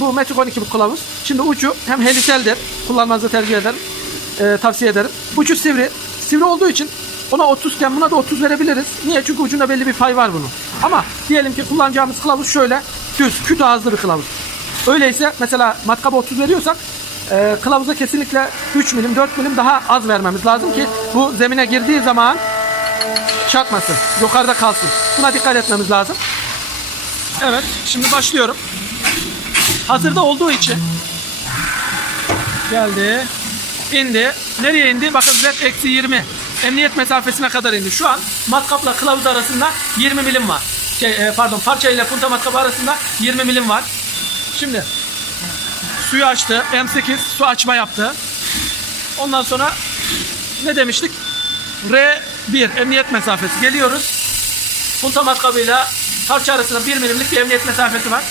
Bu Metruk 12 bu kılavuz. Şimdi ucu hem heliseldir. Kullanmanızı tercih ederim. e, tavsiye ederim. Ucu sivri. Sivri olduğu için ona 30 iken buna da 30 verebiliriz. Niye? Çünkü ucunda belli bir pay var bunun. Ama diyelim ki kullanacağımız kılavuz şöyle düz, küt ağızlı bir kılavuz. Öyleyse mesela matkaba 30 veriyorsak e, kılavuza kesinlikle 3 milim 4 milim daha az vermemiz lazım ki bu zemine girdiği zaman çarpmasın. Yukarıda kalsın. Buna dikkat etmemiz lazım. Evet şimdi başlıyorum. Hazırda olduğu için geldi. indi. Nereye indi? Bakın Z eksi 20. Emniyet mesafesine kadar indi. Şu an matkapla kılavuz arasında 20 milim var. Şey, e, pardon parça ile punta matkabı arasında 20 milim var. Şimdi suyu açtı. M8 su açma yaptı. Ondan sonra ne demiştik? R1 emniyet mesafesi. Geliyoruz. Punta matkabıyla parça arasında 1 milimlik bir emniyet mesafesi var.